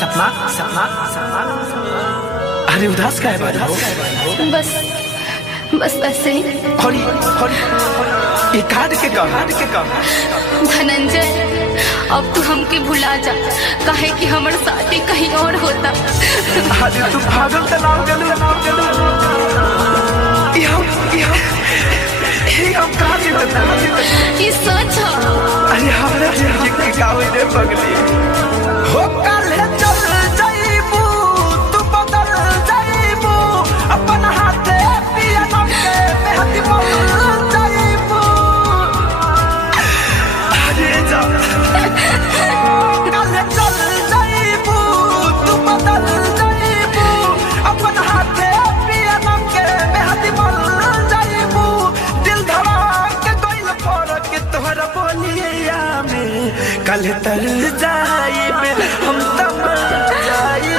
सपना सपना सपना। अरे उदास का है बारी हो? बस बस ऐसे ही। ये काट के कम धनंजय, अब तू हमके भुला जा, काहे कि हमर शादी कहीं और होता। अरे तू पागल तनाव गलू हम कहाँ से बता ये सच है। अरे हमरा जिंदगी के गावे रे पगली हो कल चल जाइबू तू बदल जाइबू अपन हाथे पिया नम के मेहंदी बोल जाइबू। अरे जा कल चल जाइबू तू बदल जाइबू अपन हाथे पिया नम के मेहंदी बोल जाइबू। दिल धड़क गइल फरक तोहरा बोलिया में कल तर जाइबे हम तम जाई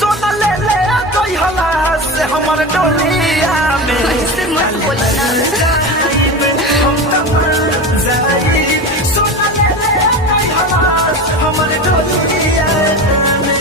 सोना ले ले कोई हला से हमर डोलिया में ऐसे मत बोलना। जाइबे हम तम जाई सोना ले ले कोई हला से हमर डोलिया में।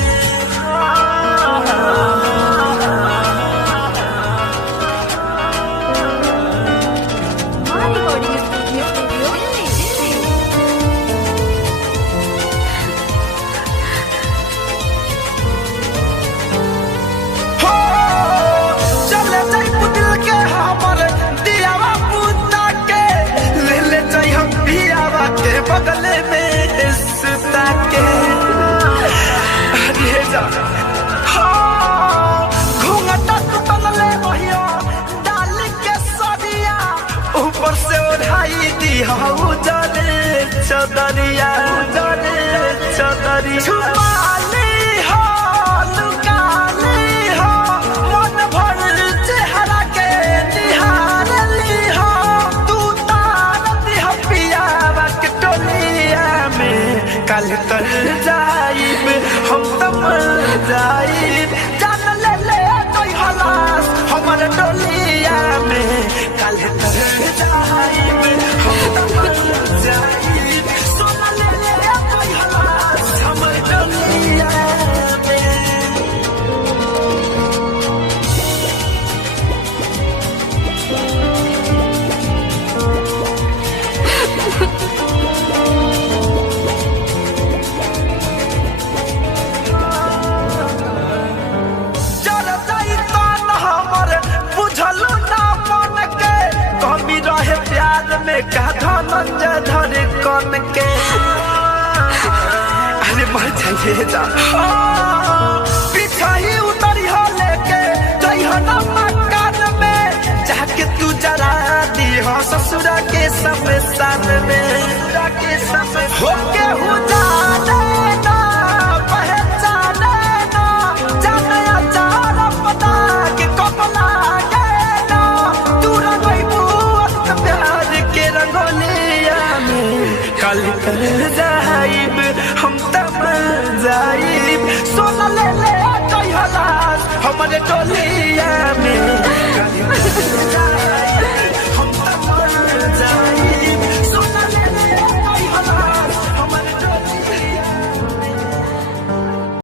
बगल में सुता के अरे जा घूंघटा तू बदले भैया डाल के सरिया ऊपर से उठाई दी उजले चदरिया छुपा ली हो लुका ली हो मन भर चेहरा के निहार ली हो तू तार दी पिया कल कर जाइब हम तम जाइब जान ले ले कोई हलास हमर डोलिया में कल कर जाइब हम तम जाइब सोना ले ले कोई हलास हमर डोलिया में। का धनंजय धरे कन के अरे मर जाइए जा पीछा ही उतरी हो लेके जई हो ना मकान में जाके तू जरा दी हो ससुरा के शमशान में हो के हो जाने ना पहचाने ना जाने अचार पता के कपला के ना तू रंगइबू प्यार के रंगोलिया में कल कर जाइब हम तम जाइब सोना ले ले कोई हलास हमरे टोली